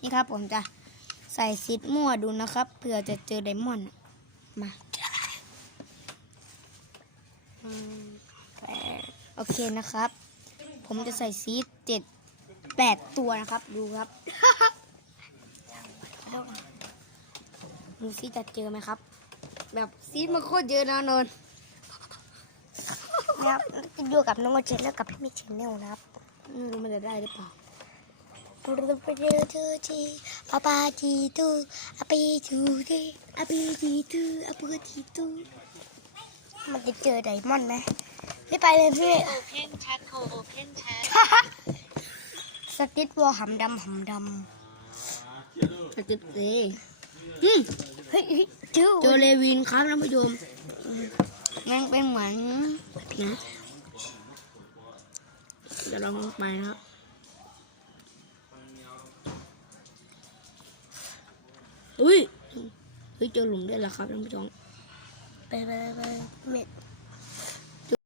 นี่ครับ ผมจะใส่ซิดมั่วดูนะครับเผื่อจะเจอไดมอนด์มาอืมแปดโอเคนะครับ ผมจะใส่ซีดเจ็ดแปดตัวนะครับ ดูครับดูซิจะเจอไหมครับ แบบซีดมันโคตรเยอะนะนนท์นะครับอยู่กับน้องโอเจนแล้วกับพี่มิชแนลนะครับไม่รู้มันจะได้หรือเปล่ารูปเด อทูทีอาปาทีตูอาปีทูทีอาปีทีตูอาปูทีตูมันจะเจอไดมอนด์ไหมไม่ไปเลยพี่ Open chat โทร Open chat สติ๊ดวอลหำดำหำดจะเจอเอ้ยเฮ้ยเจอเจอเลวินครับท่านผู้ชมแม่งเป็นเหมือนนะจะลองลงไปนะครับ อุ้ยเฮ้ยเจอหลุมได้วยเหรอครับท่านผู้ชมไปไปไปเม็ด